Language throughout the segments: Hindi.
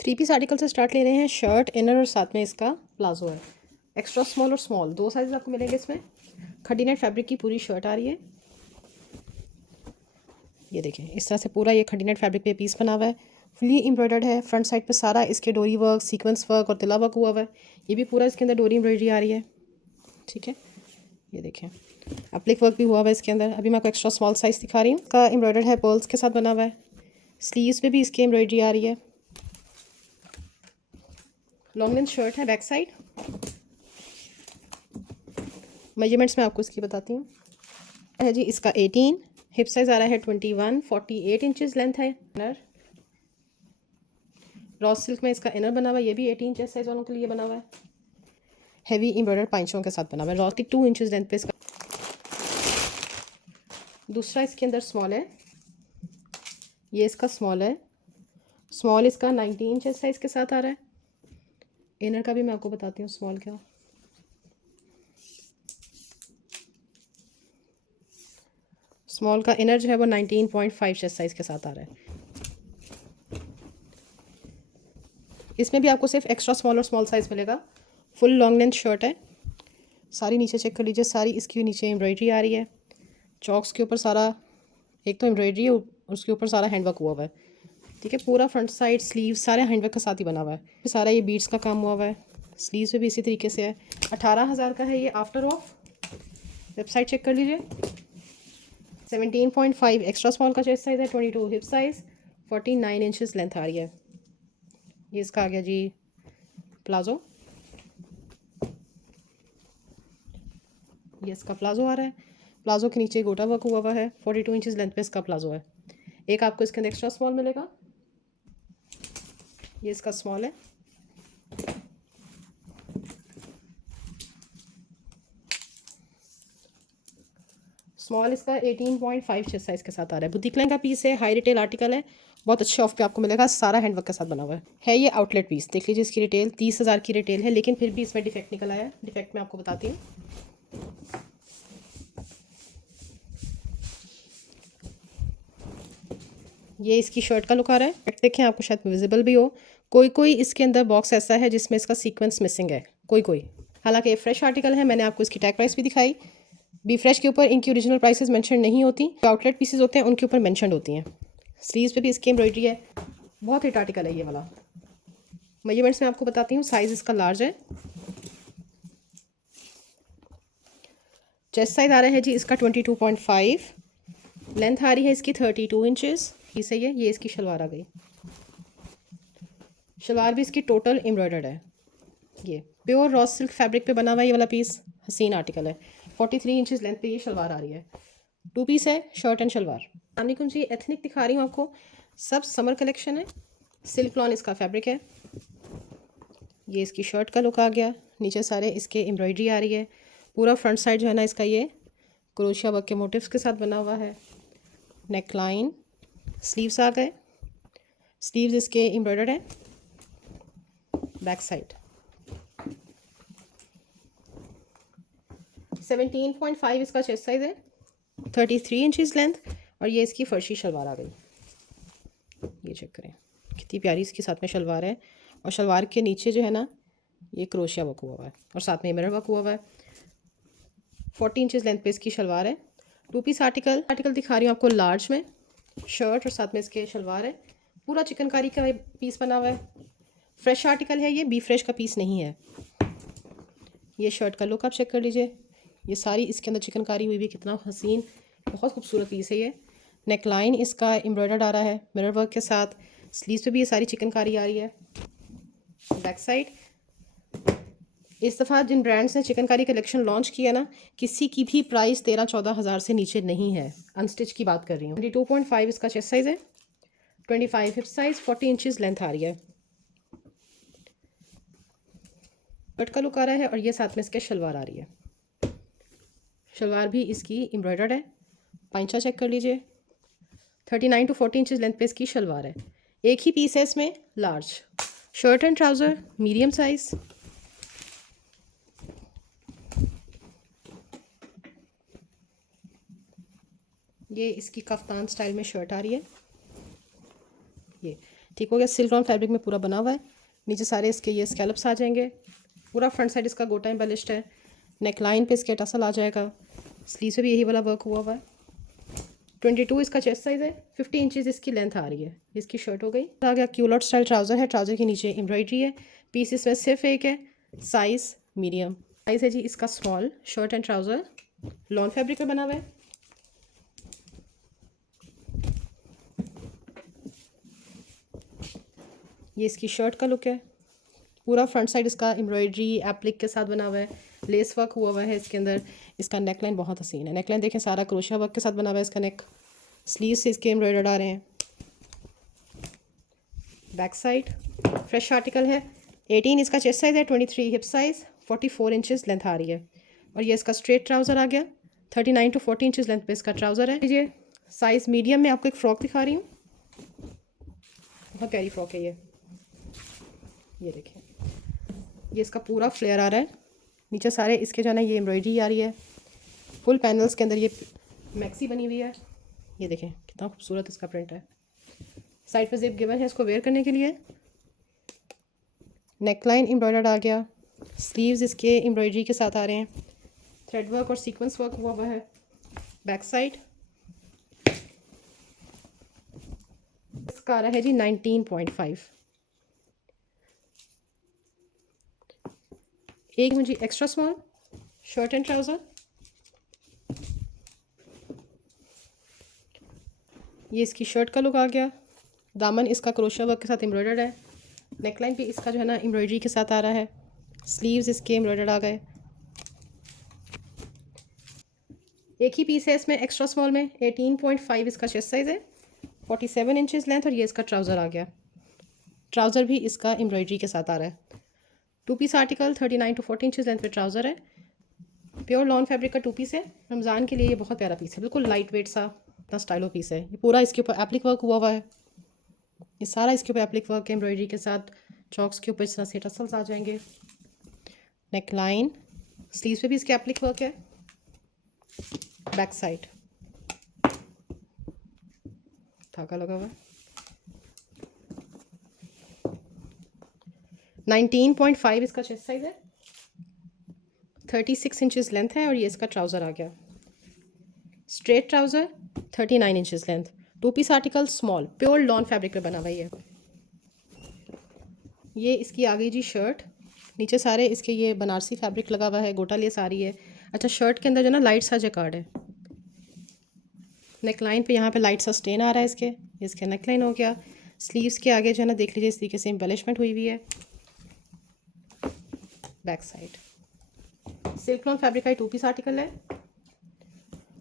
थ्री पीस आर्टिकल से स्टार्ट ले रहे हैं। शर्ट, इनर और साथ में इसका प्लाजो है। एक्स्ट्रा स्मॉल और स्मॉल दो साइज आपको मिलेंगे इसमें। खडीनेट फैब्रिक की पूरी शर्ट आ रही है। ये देखें, इस तरह से पूरा ये खडीनेट फैब्रिक पे पीस बना हुआ है। फुली एम्ब्रॉयडर्ड है। फ्रंट साइड पे सारा इसके डोरी वर्क, सीक्वेंस वर्क और तिला वर्क हुआ हुआ है। ये भी पूरा इसके अंदर डोरी एम्ब्रॉयडरी आ रही है। ठीक है, ये देखें, एप्लिक वर्क भी हुआ हुआ है इसके अंदर। अभी मैं आपको एक्स्ट्रा स्मॉल साइज दिखा रही हूँ। का एम्ब्रॉयडर्ड है, पर्ल्स के साथ बना हुआ है। स्लीव्स पे भी इसकी एम्ब्रॉयडरी आ रही है। लॉन्ग लेंथ शर्ट है। बैक साइड मेजरमेंट्स मैं आपको इसकी बताती हूँ। है जी इसका 18, हिप साइज आ रहा है 21, 48 इंचेस लेंथ है। इनर रॉ सिल्क में इसका इनर बना हुआ है। ये भी 18 इंचेस साइज वालों के लिए बना हुआ है। हैवी एम्ब्रॉयडर्ड पाइंचों के साथ बना हुआ है। रॉ 2 इंचेस लेंथ पे इसका। दूसरा इसके अंदर स्मॉल है। ये इसका स्मॉल है। स्मॉल इसका 19 इंचेस साइज के साथ आ रहा है। इनर का भी मैं आपको बताती हूँ स्मॉल क्या। स्मॉल का इनर जो है वो 19.5 चेस्ट साइज के साथ आ रहा है। इसमें भी आपको सिर्फ एक्स्ट्रा स्मॉल और स्मॉल साइज मिलेगा। फुल लॉन्ग लेंथ शर्ट है। सारी नीचे चेक कर लीजिए, सारी इसकी नीचे एम्ब्रॉयडरी आ रही है। चॉक्स के ऊपर सारा, एक तो एम्ब्रॉयडरी है, उसके ऊपर सारा हैंडवर्क हुआ हुआ है। ठीक है, पूरा फ्रंट साइड स्लीव सारे हैंडवर्क के साथ ही बना हुआ है। सारा ये बीड्स का काम हुआ हुआ है। स्लीव्स पे भी इसी तरीके से है। 18,000 का है ये आफ्टर ऑफ। वेबसाइट चेक कर लीजिए। 17.5 एक्स्ट्रा स्मॉल का चेस्ट साइज है। 22 हिप साइज, 49 इंचेस लेंथ आ रही है। ये इसका आ गया जी प्लाजो। ये इसका प्लाजो आ रहा है। प्लाजो के नीचे गोटा वर्क हुआ हुआ है। 42 इंचेस लेंथ पे इसका प्लाजो है। एक आपको इसके अंदर एक्स्ट्रा स्मॉल मिलेगा। ये इसका स्मॉल है। स्मॉल इसका 18.5 चेस्ट साइज के साथ आ रहा है। बुटीक लाइन का पीस है। हाई रिटेल आर्टिकल है। बहुत अच्छे ऑफ पे आपको मिलेगा। सारा हैंडवर्क के साथ बना हुआ है ये आउटलेट पीस। देख लीजिए, इसकी रिटेल 30,000 की रिटेल है, लेकिन फिर भी इसमें डिफेक्ट निकल आया है। डिफेक्ट मैं आपको बताती हूँ। ये इसकी शर्ट का लुक आ रहा है। देखें, आपको शायद विजिबल भी हो। कोई कोई इसके अंदर बॉक्स ऐसा है जिसमें इसका सीक्वेंस मिसिंग है, कोई कोई। हालांकि ये फ्रेश आर्टिकल है। मैंने आपको इसकी टैग प्राइस भी दिखाई। बी फ्रेश के ऊपर इनकी ओरिजिनल प्राइसेस मेंशन नहीं होती। जो आउटलेट पीसेस होते हैं उनके ऊपर मेंशन होती हैं। स्लीव्स पे भी इसकी एम्ब्रॉयडरी है। बहुत हिट आर्टिकल है ये वाला। मेजरमेंट्स मैं आपको बताती हूँ। साइज इसका लार्ज है। चेस्ट साइज आ रहा है जी इसका 22.5। लेंथ आ रही है इसकी 32 इंचेस। ये सही है। ये इसकी शलवार आ गई। शलवार भी इसकी टोटल एम्ब्रॉयडर्ड है। ये प्योर रॉ सिल्क फैब्रिक पे बना हुआ ये वाला पीस हसीन आर्टिकल है। 43 इंचेस लेंथ पे ये शलवार आ रही है। 2 पीस है, शर्ट एंड शलवार। वालेकुम जी, एथनिक दिखा रही हूँ आपको। सब समर कलेक्शन है। सिल्क लॉन इसका फैब्रिक है। ये इसकी शर्ट का लुक आ गया। नीचे सारे इसके एम्ब्रॉयडरी आ रही है। पूरा फ्रंट साइड जो है ना इसका ये क्रोशिया वर्क के मोटिव्स के साथ बना हुआ है। नेक लाइन, स्लीव्स आ गए। स्लीव्स इसके एम्ब्रॉयडर्ड है। बैक साइड 17.5 इसका चेस्ट साइज है। 33 इंचेस लेंथ। और ये इसकी फर्शी शलवार आ गई। ये चेक करें, कितनी प्यारी इसके साथ में शलवार है। और शलवार के नीचे जो है ना ये क्रोशिया वर्क हुआ हुआ है और साथ में मिरर वर्क हुआ हुआ है। 40 इंचेस लेंथ पे इसकी शलवार है। 2 पीस आर्टिकल दिखा रही हूँ आपको लार्ज में। शर्ट और साथ में इसके शलवार है। पूरा चिकनकारी का पीस बना हुआ है। फ्रेश आर्टिकल है ये, बी फ्रेश का पीस नहीं है। ये शर्ट का लुक आप चेक कर लीजिए। ये सारी इसके अंदर चिकनकारी हुई भी, कितना हसीन, बहुत खूबसूरत पीस है ये। नेक लाइन इसका एम्ब्रॉयडर्ड आ रहा है मिरर वर्क के साथ। स्लीव्स पे भी ये सारी चिकनकारी आ रही है। बैक साइड इस दफ़ा जिन ब्रांड्स ने चिकनकारी कलेक्शन लॉन्च किया ना, किसी की भी प्राइस 13-14 हज़ार से नीचे नहीं है। अनस्टिच की बात कर रही हूँ। 22.5 इसका चेस्ट साइज़ है। 25 हिप साइज़, 40 इंचेस लेंथ आ रही है। कट का लुक आ रहा है। और ये साथ में इसके शलवार आ रही है। शलवार भी इसकी एम्ब्रॉयडर्ड है। पाइंचा चेक कर लीजिए। 39 to 40 इंचेस लेंथ पे इसकी शलवार है। एक ही पीस है इसमें, large. Shirt and trouser medium size. ये इसकी कफ्तान स्टाइल में शर्ट आ रही है। ये ठीक हो गया। सिल्क लॉन फैब्रिक में पूरा बना हुआ है। नीचे सारे इसके ये स्कैलप्स आ जाएंगे। पूरा फ्रंट साइड इसका गोटा एम्बेलिश्ड है। नेक लाइन पे इसके टसल आ जाएगा। स्लीव से भी यही वाला वर्क हुआ हुआ है। 22 इसका चेस्ट साइज़ है। 50 इंचज़ इसकी लेंथ आ रही है। इसकी शर्ट हो गई। आ गया क्यूलॉट स्टाइल ट्राउज़र है। ट्राउज़र के नीचे एम्ब्रॉयडरी है। पीस इसमें सिर्फ एक है। साइज़ मीडियम साइज़ है जी इसका small. Shirt and trouser lawn fabric में बना हुआ है। ये इसकी शर्ट का लुक है। पूरा फ्रंट साइड इसका एम्ब्रॉयडरी एप्लिक के साथ बना हुआ है। लेस वर्क हुआ हुआ है इसके अंदर। इसका नेकलाइन बहुत हसीन है। नेकलाइन देखें सारा क्रोशिया वर्क के साथ बना हुआ है इसका नेक। स्लीव से इसके एम्ब्रॉयडर्ड आ रहे हैं। बैक साइड फ्रेश आर्टिकल है। 18 इसका चेस्ट साइज़ है। 23 हिप साइज़। 44 इंचज़ लेंथ आ रही है। और ये इसका स्ट्रेट ट्राउज़र आ गया। 39 to 40 इंचज़ लेंथ पे इसका ट्राउज़र है। लीजिए साइज़ मीडियम में आपको एक फ़्रॉक दिखा रही हूँ। बहुत प्यारी फ्रॉक है ये देखिए। ये इसका पूरा फ्लेयर आ रहा है। नीचे सारे इसके जो है ना ये एम्ब्रॉयडरी आ रही है। फुल पैनल्स के अंदर ये मैक्सी बनी हुई है। ये देखें कितना खूबसूरत इसका प्रिंट है। साइड पे जिप गिवन है इसको वेयर करने के लिए। नेकलाइन एम्ब्रॉयडर्ड आ गया। स्लीव्स इसके एम्ब्रॉयडरी के साथ आ रहे हैं। थ्रेड वर्क और सीक्वेंस वर्क हुआ हुआ है। बैक साइड इसका आ रहा है जी 19.5। एक मुझे extra small shirt and trouser. ये इसकी शर्ट का लुक आ गया। दामन इसका क्रोशिया वर्क के साथ एम्ब्रॉयडर्ड है। नेकलाइन भी इसका जो है ना एम्ब्रॉयडरी के साथ आ रहा है। स्लीव्स इसके एम्ब्रॉयडर्ड आ गए। एक ही पीस है इसमें एक्स्ट्रा स्मॉल में। 18.5 इसका चेस्ट साइज़ है। 47 इंचज़ लेंथ और ये इसका ट्राउज़र आ गया। ट्राउज़र भी इसका एम्ब्रॉयडरी के साथ आ रहा है। 2 piece article 39 to 40 inches length पे ट्राउज़र है। प्योर लॉन फैब्रिक का 2 पीस है। रमज़ान के लिए ये बहुत प्यारा पीस है। बिल्कुल लाइट वेट सा इतना स्टाइलो पीस है। ये पूरा इसके ऊपर एप्लिक वर्क हुआ हुआ है। ये सारा इसके ऊपर एप्लिक वर्क है एम्ब्रॉयडरी के साथ। चॉक्स के ऊपर इस तरह से टसल्स आ जाएंगे। नेक लाइन स्लीव्स पे भी इसके एप्लिक वर्क है। बैक साइड धागा लगा हुआ है। 19.5 इसका चेस्ट साइज़ है। 36 इंचज़ लेंथ है और ये इसका ट्राउज़र आ गया। Straight trouser 39 inches length. 2 piece article small pure lawn fabric पे बना हुआ है। ये इसकी आ गई जी शर्ट। नीचे सारे इसके ये बनारसी फैब्रिक लगा हुआ है। गोटा लेस आ रही है। अच्छा शर्ट के अंदर जो ना लाइट सा जैकार्ड है। नेक लाइन पे यहाँ पे लाइट सा स्टेन आ रहा है इसके नेक लाइन हो गया। स्लीव्स के आगे जो है ना देख लीजिए इस तरीके से एम्बेलिशमेंट हुई हुई है। Back side silk lawn fabric का 2 पीस आर्टिकल है।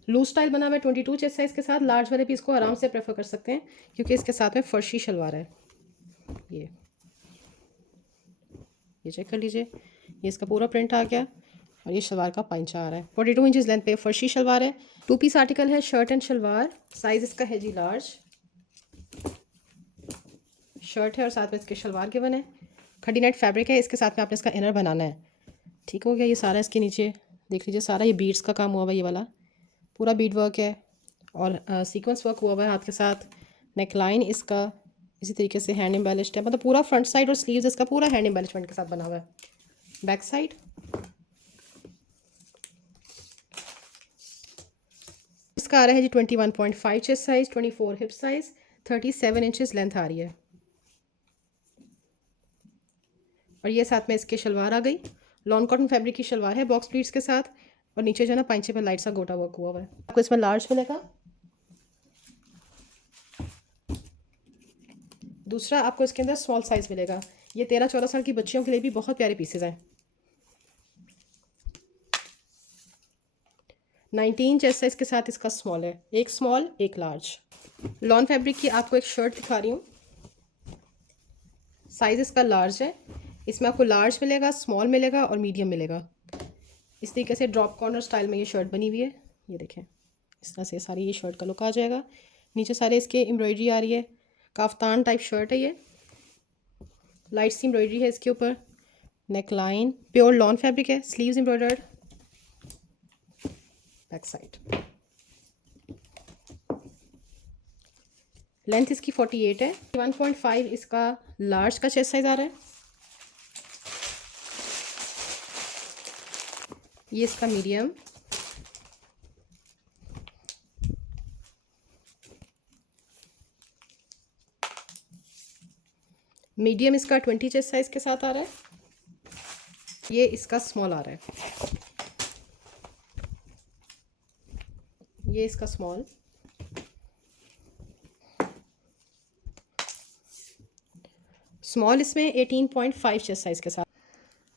लूज स्टाइल बना हुआ है 22 चेस्ट साइज़ के साथ। लार्ज वाले पीस को आराम से प्रेफर कर सकते हैं क्योंकि इसके साथ में फर्शी शलवार है। ये चेक कर लीजिए। ये इसका पूरा प्रिंट आ गया और ये शलवार का पांचा आ रहा है। 42 इंचज़ लेंथ पे फर्शी शलवार है। 2 पीस आर्टिकल है। शर्ट एंड शलवार साइज़ इसका है जी लार्ज। शर्ट है और साथ में इसके शलवार गिवन है। खड़ी नेट फैब्रिक है। इसके साथ में आपने इसका इनर बनाना है। ठीक हो गया। ये सारा इसके नीचे देख लीजिए सारा ये बीड्स का काम हुआ हुआ है। ये वाला पूरा बीड वर्क है और सीक्वेंस वर्क हुआ हुआ है हाथ के साथ। नेक लाइन इसका इसी तरीके से हैंड एम्बेलिश्ड है। मतलब पूरा फ्रंट साइड और स्लीव्स इसका पूरा हैंड एम्बेलिशमेंट के साथ बना हुआ है। बैक साइड इसका आ रहा है जी 21.5 chest size. 24 hip size. 37 inches length आ रही है। और ये साथ में इसके शलवार आ गई। लॉन कॉटन फैब्रिक की शलवार है बॉक्स प्लीट्स के साथ। और नीचे जो है ना पांचे पे लाइट सा गोटा वर्क हुआ हुआ है। आपको इसमें लार्ज मिलेगा। दूसरा आपको इसके अंदर स्मॉल साइज़ मिलेगा। ये 13-14 साल की बच्चियों के लिए भी बहुत प्यारे पीसेज हैं। 19 चेस्ट साइज़ के साथ इसका स्मॉल है। एक स्मॉल एक लार्ज। लॉन फैब्रिक की आपको एक शर्ट दिखा रही हूँ। साइज़ इसका लार्ज है। इसमें आपको लार्ज मिलेगा, स्मॉल मिलेगा और मीडियम मिलेगा। इस तरीके से ड्रॉप कॉर्नर स्टाइल में ये शर्ट बनी हुई है। ये देखें इस तरह से सारी ये शर्ट का लुक आ जाएगा। नीचे सारे इसके एम्ब्रॉयडरी आ रही है। काफ्तान टाइप शर्ट है ये। लाइट सी एम्ब्रॉयडरी है इसके ऊपर। Neck line pure lawn fabric है। Sleeves embroidered. Back side length इसकी 48 है। 1.5 इसका लार्ज का चेस्ट साइज आ रहा है। ये इसका मीडियम, मीडियम इसका 20 चेस्ट साइज के साथ आ रहा है। ये इसका स्मॉल आ रहा है। ये इसका स्मॉल, स्मॉल इसमें 18.5 चेस्ट साइज के साथ।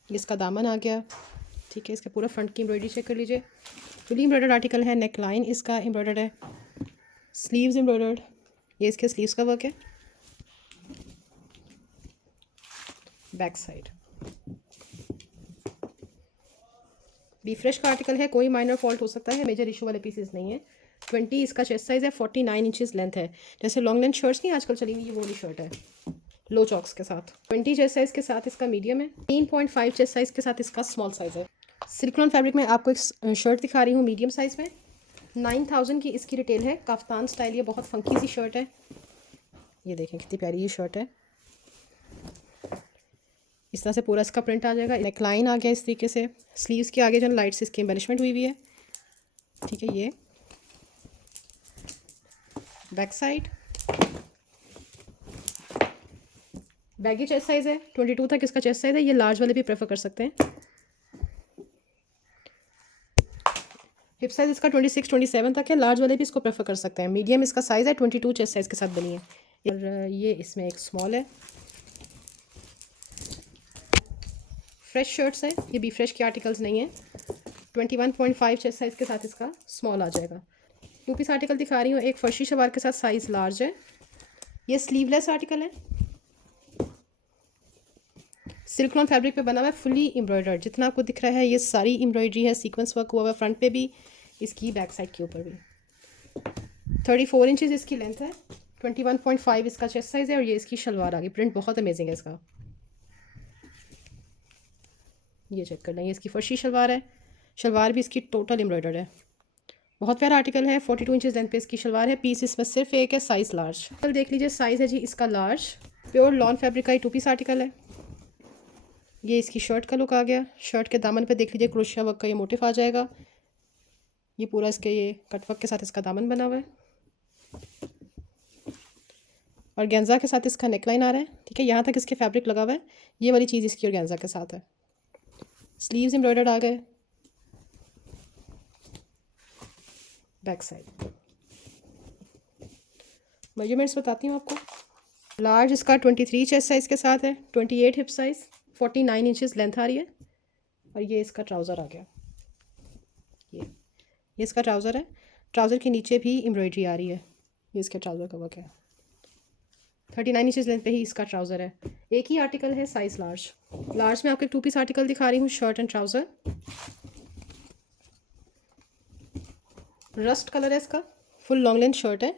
इसका दामन आ गया, ठीक है। इसका पूरा फ्रंट की एम्ब्रॉयडरी चेक कर लीजिए, फुली एम्ब्रॉयडर्ड आर्टिकल है। नेक लाइन इसका एम्ब्रॉयडर्ड है, स्लीव्स एम्ब्रॉयडर्ड, ये इसके स्लीव्स का वर्क है। बैक साइड बी फ्रेश का आर्टिकल है, कोई माइनर फॉल्ट हो सकता है, मेजर इशू वाले पीसेस नहीं है। 20 इसका चेस्ट साइज है, 49 इंचेस लेंथ है। जैसे लॉन्ग लेंथ शर्ट्स नहीं आजकल चली हुई, ये वो वाली शर्ट है लो चॉक्स के साथ। 20 चेस्ट साइज के साथ इसका मीडियम है। 3.5 चेस्ट साइज के साथ इसका स्मॉल साइज है। सिल्कलॉन फैब्रिक में आपको एक शर्ट दिखा रही हूँ मीडियम साइज में। 9000 की इसकी रिटेल है। काफ्तान स्टाइल, ये बहुत फंकी सी शर्ट है। ये देखें कितनी प्यारी ये शर्ट है। इस तरह से पूरा इसका प्रिंट आ जाएगा। नेक लाइन आ गया इस तरीके से। स्लीव्स के आगे जो लाइट से इसकी एम्बेलिशमेंट हुई हुई है, ठीक है। ये back side baggy chest size है, 22 तक इसका चेस्ट साइज है। ये लार्ज वाले भी प्रेफर कर सकते हैं। हिप साइज इसका 26-27 तक है। लार्ज वाले भी इसको प्रेफर कर सकते हैं। मीडियम इसका साइज है, 22 चेस्ट साइज के साथ बनी है। और ये इसमें एक स्मॉल है। फ्रेश शर्ट्स है, ये भी फ्रेश के आर्टिकल्स नहीं है। 21.5 चेस्ट साइज के साथ इसका स्मॉल आ जाएगा। 2 पीस आर्टिकल दिखा रही हूँ। एक फर्शी शलवार के साथ साइज लार्ज है। ये स्लीवलेस आर्टिकल है, सिल्कलॉन फैब्रिक पे बना हुआ है, फुली एम्ब्रॉयडर्ड। जितना आपको दिख रहा है ये सारी एम्ब्रॉयडरी है, सीक्वेंस वर्क हुआ हुआ है फ्रंट पे भी, इसकी बैक साइड के ऊपर भी। 34 इंचेस इसकी लेंथ है। 21.5 इसका चेस्ट साइज है। और ये इसकी शलवार आ गई। प्रिंट बहुत अमेजिंग है इसका, ये चेक कर लें। ये इसकी फर्शी शलवार है। शलवार भी इसकी टोटल एम्ब्रॉयडर्ड है। बहुत प्यारा आर्टिकल है। 42 इंचेस लेंथ पे इसकी शलवार है। पीस इसमें सिर्फ एक है, साइज लार्ज। कल देख लीजिए, साइज है जी इसका लार्ज। प्योर लॉन फैब्रिक का 2 पीस आर्टिकल है। ये इसकी शर्ट का लुक आ गया। शर्ट के दामन पे देख लीजिए क्रोशिया वर्क का ये मोटिफ आ जाएगा। ये पूरा इसके ये कटवर्क के साथ इसका दामन बना हुआ है। और गेंजा के साथ इसका नेकलाइन आ रहा है, ठीक है। यहाँ तक इसके फैब्रिक लगा हुआ है। ये वाली चीज़ इसकी और गेंजा के साथ है। स्लीव्स एम्ब्रॉयडर्ड आ गए। बैक साइड मेजरमेंट्स बताती हूँ आपको। लार्ज इसका 23 चेस्ट साइज के साथ है। 28 हिप साइज, 49 इंचेस लेंथ आ रही है। और ये इसका ट्राउज़र आ गया। ये इसका ट्राउज़र है। ट्राउज़र के नीचे भी एम्ब्रॉयडरी आ रही है। ये इसके ट्राउज़र का वर्क है। 39 इंचेस लेंथ पे ही इसका ट्राउज़र है। एक ही आर्टिकल है, साइज लार्ज। लार्ज में आपको एक 2 पीस आर्टिकल दिखा रही हूँ, shirt and trouser. Rust colour है इसका। फुल लॉन्ग लेंथ शर्ट है।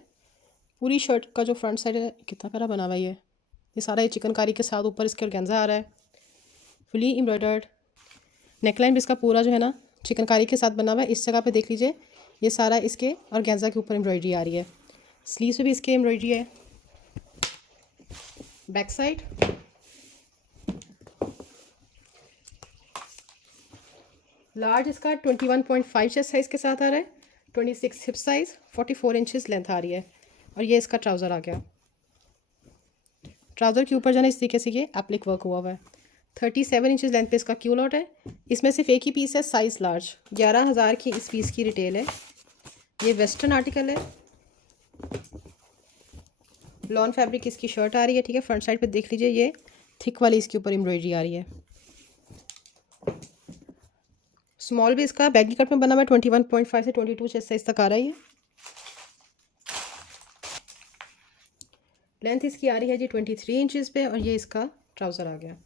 पूरी शर्ट का जो फ्रंट साइड है कितना प्यारा बना हुआ है। ये सारा ये चिकनकारी के साथ ऊपर इसके ऑर्गेन्जा आ रहा है, फुली एम्ब्रॉयडर्ड। नेकलाइन भी इसका पूरा जो है ना चिकनकारी के साथ बना हुआ है। इस जगह पे देख लीजिए, ये सारा इसके ऑर्गेन्जा के ऊपर एम्ब्रॉयडरी आ रही है। स्लीव्स पे भी इसके एम्ब्रॉयडरी है। बैक साइड लार्ज इसका 21.5 चेस्ट साइज के साथ आ रहा है। 26 हिप साइज, 44 इंचेस लेंथ आ रही है। और ये इसका ट्राउज़र आ गया। ट्राउज़र के ऊपर जाना इस तरीके से ये एप्लिक वर्क हुआ हुआ है। 37 इंचेस लेंथ पे इसका क्यू लॉट है। इसमें सिर्फ एक ही पीस है, साइज लार्ज। 11,000 की इस पीस की रिटेल है। ये वेस्टर्न आर्टिकल है। लॉन फैब्रिक इसकी शर्ट आ रही है, ठीक है। फ्रंट साइड पे देख लीजिए, ये थिक वाली इसके ऊपर एम्ब्रॉयडरी आ रही है। स्मॉल भी इसका बैगी कट में बना हुआ है। 21.5 से 22 चेस्ट साइज तक आ रहा है ये। लेंथ इसकी आ रही है जी 23 इंचेस पे। और ये इसका ट्राउज़र आ गया।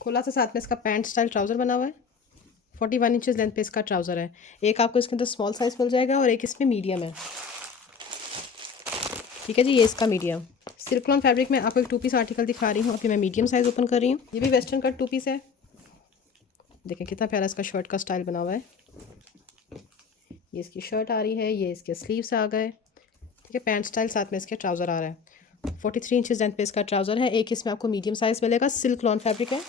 खोला से साथ में इसका पैंट स्टाइल ट्राउज़र बना हुआ है। 41 इंचेस लेंथ पे इसका ट्राउज़र है। एक आपको इसके अंदर स्मॉल साइज़ मिल जाएगा और एक इसमें मीडियम है, ठीक है जी। ये इसका मीडियम। सिल्कलॉन फैब्रिक में आपको एक 2 पीस आर्टिकल दिखा रही हूँ। अभी मैं मीडियम साइज़ ओपन कर रही हूँ। ये भी वेस्टर्न कट 2 पीस है। देखें कितना प्यारा इसका शर्ट का स्टाइल बना हुआ है। ये इसकी शर्ट आ रही है, ये इसके स्लीव्स आ गए, ठीक है। पैंट स्टाइल, साथ में इसके ट्राउज़र आ रहा है। 43 इंचज़ लेंथ पे इसका ट्राउज़र है। एक इसमें आपको मीडियम साइज़ मिलेगा, सिल्क लॉन फैब्रिक है।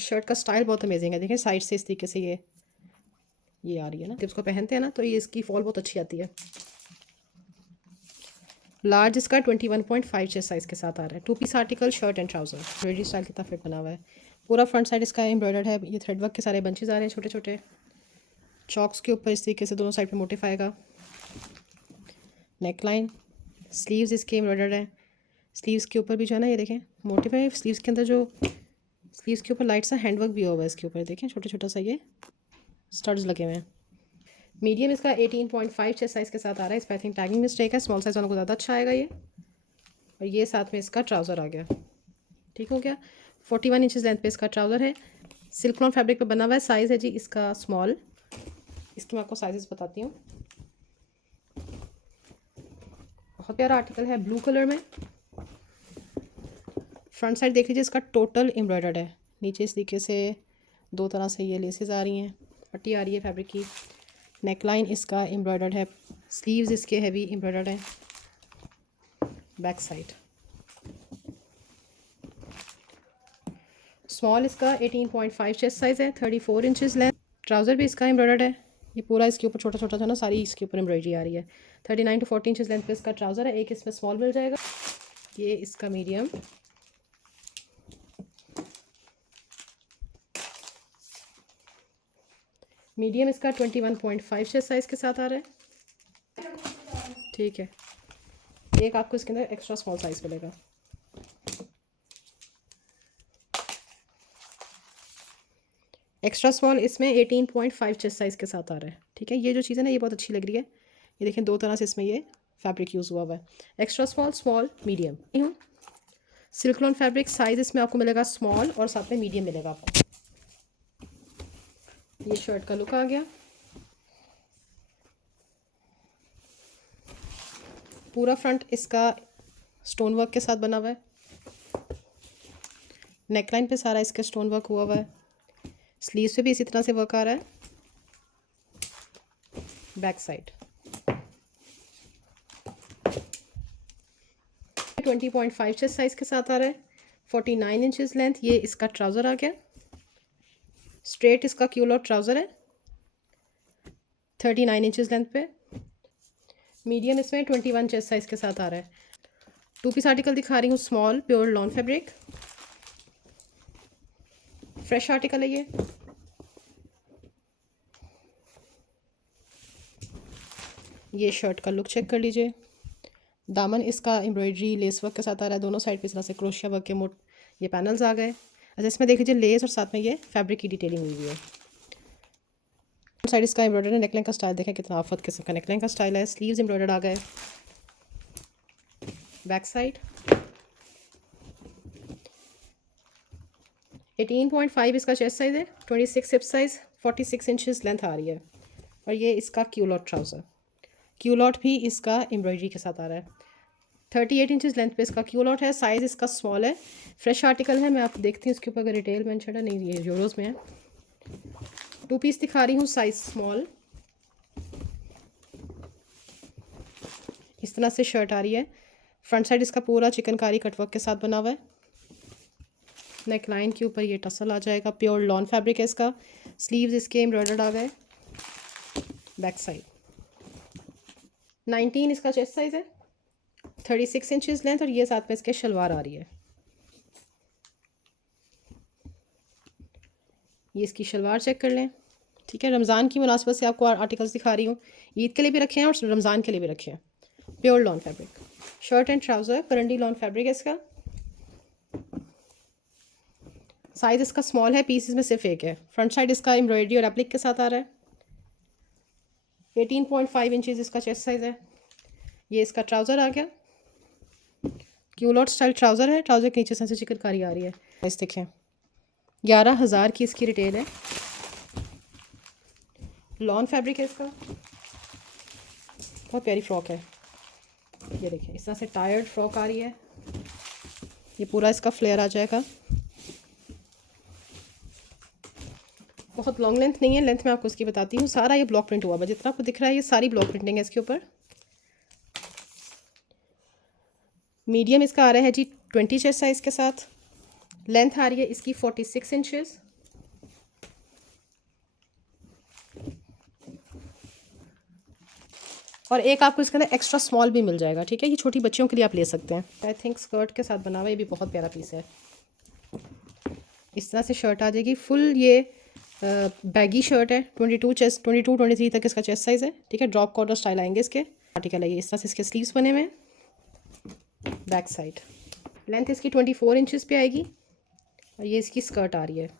शर्ट का स्टाइल बहुत अमेजिंग है, देखें साइड से इस तरीके से ये आ रही है ना, जब इसको पहनते हैं ना तो ये इसकी फॉल बहुत अच्छी आती है। लार्ज इसका 21.5 चेस्ट साइज़ के साथ आ रहा है। 2 piece article, shirt and trouser. Embroidery style कितना फिट बना हुआ है। पूरा फ्रंट साइड इसका एम्ब्रॉयडर्ड है। ये थ्रेड वर्क के सारे बंचेस आ रहे हैं छोटे छोटे। चॉक्स के ऊपर इस तरीके से दोनों साइड पे मोटिफ आएगा। नेक लाइन, स्लीव्स इसके एम्ब्रॉयडर्ड है। स्लीव्स के ऊपर भी जो है ना ये देखें मोटिफ है। स्लीव्स के अंदर जो स्लीव्स के ऊपर लाइट सा हैंडवर्क भी हुआ है इसके ऊपर, देखें छोटा छोटा सा ये स्टड्स लगे हुए हैं। मीडियम इसका 18.5 चेस्ट साइज़ के साथ आ रहा है। इस पर आई थिंक टैगिंग मिस्टेक है, स्मॉल साइज़ वालों को ज़्यादा अच्छा आएगा ये। और ये साथ में इसका ट्राउज़र आ गया, ठीक हो गया। 41 इंचज़ लेंथ पे इसका ट्राउज़र है। सिल्क लॉन फैब्रिक पे बना हुआ है। साइज़ है जी इसका स्मॉल। इसकी मैं आपको साइजेस बताती हूँ। बहुत प्यारा आर्टिकल है, ब्लू कलर में। फ्रंट साइड देख लीजिए, इसका टोटल एम्ब्रॉयडर्ड है। नीचे इस तरीके से दो तरह से ये लेसेस आ रही हैं, पट्टी आ रही है फैब्रिक की। नेक लाइन इसका एम्ब्रॉयडर्ड है। स्लीव्स इसके हैवी एम्ब्रॉयडर्ड है। बैक साइड स्मॉल इसका 18.5 चेस्ट साइज़ है। 34 इंचज़ लेंथ। ट्राउज़र भी इसका एम्ब्रॉयडर्ड है। ये पूरा इसके ऊपर छोटा छोटा था ना, सारी इसके ऊपर एम्ब्रॉयडरी आ रही है। 39 to 40 इंचज़ लेंथ पे इसका ट्राउज़र है। एक इसमें स्मॉल मिल जाएगा, ये इसका मीडियम। मीडियम इसका 21.5 चेस्ट साइज़ के साथ आ रहा है, ठीक है। एक आपको इसके अंदर एक्स्ट्रा स्मॉल साइज़ मिलेगा। एक्स्ट्रा स्मॉल इसमें 18.5 चेस्ट साइज़ के साथ आ रहा है, ठीक है। ये जो चीज़ है ना ये बहुत अच्छी लग रही है। ये देखें दो तरह से इसमें ये फैब्रिक यूज़ हुआ है। Extra small, small, medium. Silk lawn fabric, size इसमें आपको मिलेगा स्मॉल और साथ में मीडियम मिलेगा आपको। ये शर्ट का लुक आ गया। पूरा फ्रंट इसका स्टोन वर्क के साथ बना हुआ है। नेकलाइन पे सारा इसका स्टोन वर्क हुआ है। स्लीव्स पे भी इसी तरह से वर्क आ रहा है। बैक साइड 20.5 चेस्ट साइज़ के साथ आ रहा है। 49 इंचज़ लेंथ। ये इसका ट्राउज़र आ गया। स्ट्रेट इसका क्यूलॉट ट्राउज़र है 39 इंचज़ लेंथ पे। मीडियम इसमें 21 चेस्ट साइज़ के साथ आ रहा है। 2 पीस आर्टिकल दिखा रही हूँ, small pure lawn fabric, fresh article है ये। ये शर्ट का लुक चेक कर लीजिए। दामन इसका एम्ब्रॉयडरी लेस वर्क के साथ आ रहा है। दोनों साइड पे इस तरह से क्रोशिया वर्क के ये पैनल्स आ गए। अच्छा, इसमें देख लीजिए लेस और साथ में ये फैब्रिक की डिटेलिंग हुई है। साइड इसका एम्ब्रॉयडरी नेकलाइन का स्टाइल देखें कितना आफत किस्म का नेकलाइन का स्टाइल है। स्लीव्स एम्ब्रॉयडर्ड आ गए। बैक साइड 18.5 इसका चेस्ट साइज़ है। 26 हिप साइज़, 46 इंचज़ लेंथ आ रही है। और ये इसका क्यूलॉट ट्राउज़र, क्यूलॉट भी इसका एम्ब्रॉयडरी के साथ आ रहा है। 38 इंचज़ लेंथ पे इसका क्यूलॉट है। साइज़ इसका स्मॉल है। फ्रेश आर्टिकल है। मैं आप देखती हूँ इसके ऊपर अगर रिटेल मेंशन है, नहीं ये यूरोज़ में है। 2 पीस दिखा रही हूँ, साइज़ स्मॉल। इस तरह से शर्ट आ रही है। फ्रंट साइड इसका पूरा चिकनकारी कटवर्क के साथ बना हुआ है। नेक लाइन के ऊपर ये टसल आ जाएगा। प्योर लॉन फैब्रिक है इसका। स्लीव्स इसके एम्ब्रॉयडर्ड आ गए। बैक साइड 19 इसका चेस्ट साइज़ है। 36 इंचज़ लेंथ। और ये साथ में इसके शलवार आ रही है। ये इसकी शलवार चेक कर लें, ठीक है। रमज़ान की मुनासबत से आपको आर्टिकल्स दिखा रही हूँ। ईद के लिए भी रखे हैं और रमज़ान के लिए भी रखे हैं। Pure lawn fabric, shirt and trouser, karandi lawn fabric है इसका। साइज़ इसका स्मॉल है। पीस में सिर्फ एक है। फ्रंट साइड इसका एम्ब्रॉयडरी और एप्लिक के साथ आ रहा है। 18.5 इंचज़ इसका चेस्ट साइज़ है। ये इसका ट्राउज़र आ गया। क्यूलॉट स्टाइल ट्राउज़र है। ट्राउज़र के नीचे से चिकनकारी आ रही है। इस देखें 11,000 की इसकी रिटेल है। लॉन फैब्रिक है इसका। बहुत प्यारी फ्रॉक है। ये देखें इस तरह से टायर्ड फ्रॉक आ रही है। ये पूरा इसका फ्लेयर आ जाएगा। बहुत लॉन्ग लेंथ नहीं है, लेंथ मैं आपको उसकी बताती हूँ। सारा ये ब्लॉक प्रिंट हुआ है, जितना आपको दिख रहा है ये सारी ब्लॉक प्रिंटिंग है इसके ऊपर। मीडियम इसका आ रहा है जी 20 चेस्ट साइज़ के साथ। लेंथ आ रही है इसकी 46 इंचेस। और एक आपको इसके अंदर एक्स्ट्रा स्मॉल भी मिल जाएगा, ठीक है। ये छोटी बच्चियों के लिए आप ले सकते हैं। आई थिंक स्कर्ट के साथ बना हुआ, ये भी बहुत प्यारा पीस है। इस तरह से शर्ट आ जाएगी फुल। ये बैगी शर्ट है, 22-23 तक इसका चेस्ट साइज़ है, ठीक है। ड्रॉप कॉर्डर स्टाइल आएंगे इसके आर्टिकल है ये। इस तरह से इसके स्लीव्स बने हुए हैं। बैक साइड लेंथ इसकी 24 इंचेस पे आएगी और ये इसकी स्कर्ट आ रही है।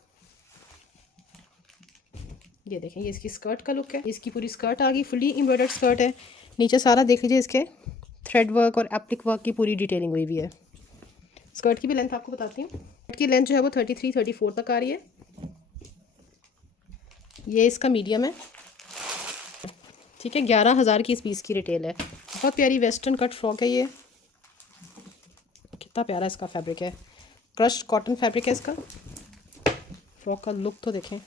ये देखें, ये इसकी स्कर्ट का लुक है। इसकी पूरी स्कर्ट आ गई, फुली एम्ब्रॉयडर्ड स्कर्ट है। नीचे सारा देख लीजिए, इसके थ्रेड वर्क और एप्लिक वर्क की पूरी डिटेलिंग हुई हुई है। स्कर्ट की भी लेंथ आपको बताती हूँ। स्कर्ट की लेंथ जो है वो 33-34 तक आ रही है। ये इसका मीडियम है, ठीक है। 11,000 की इस पीस की रिटेल है। बहुत प्यारी वेस्टर्न कट फ्रॉक है ये। कितना प्यारा इसका फैब्रिक है, क्रश्ड कॉटन फैब्रिक है इसका। फ्रॉक का लुक तो देखें,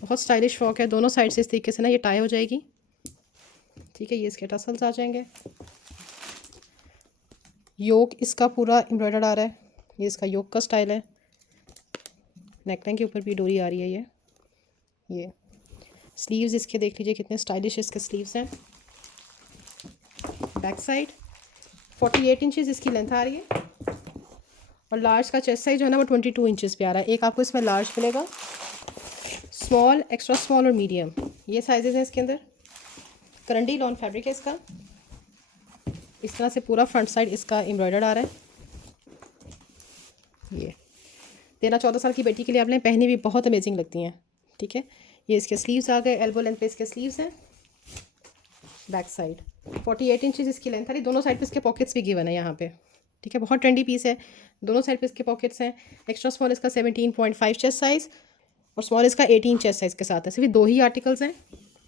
बहुत स्टाइलिश फ्रॉक है। दोनों साइड से इस तरीके से ना ये टाई हो जाएगी, ठीक है। ये इसके टसल्स आ जाएंगे। योक इसका पूरा एम्ब्रॉयडर्ड आ रहा है। ये इसका योक का स्टाइल है। नेकलाइन के ऊपर भी डोरी आ रही है। ये स्लीव्स इसके देख लीजिए कितने स्टाइलिश इसके स्लीव्स हैं। बैक साइड 48 इंचेस इसकी लेंथ आ रही है और लार्ज का चेस्ट साइज जो है ना वो 22 इंचेस पे आ रहा है। एक आपको इसमें लार्ज मिलेगा, स्मॉल, एक्स्ट्रा स्मॉल और मीडियम, ये साइजेस हैं इसके अंदर। करंडी लॉन फैब्रिक है इसका। इस तरह से पूरा फ्रंट साइड इसका एम्ब्रॉयडर्ड आ रहा है। ये 13-14 साल की बेटी के लिए आपने पहनी भी बहुत अमेजिंग लगती हैं, ठीक है। ये इसके स्लीव्स आ गए, एल्बो लेंथ पे इसके स्लीव्स हैं। बैक साइड 48 इंचेस इसकी लेंथ आ रही। दोनों साइड पे इसके पॉकेट्स भी गिवन है यहाँ पे, ठीक है। बहुत ट्रेंडी पीस है। दोनों साइड पे इसके पॉकेट्स हैं। एक्स्ट्रा स्मॉल इसका 17.5 चेस्ट साइज़ और स्मॉल इसका 18 चेस्ट साइज़ के साथ है। सिर्फ 2 ही आर्टिकल्स हैं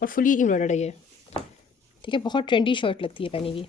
और फुली एम्ब्रॉयडर्ड है ये, ठीक है। बहुत ट्रेंडी शर्ट लगती है पहनी हुई।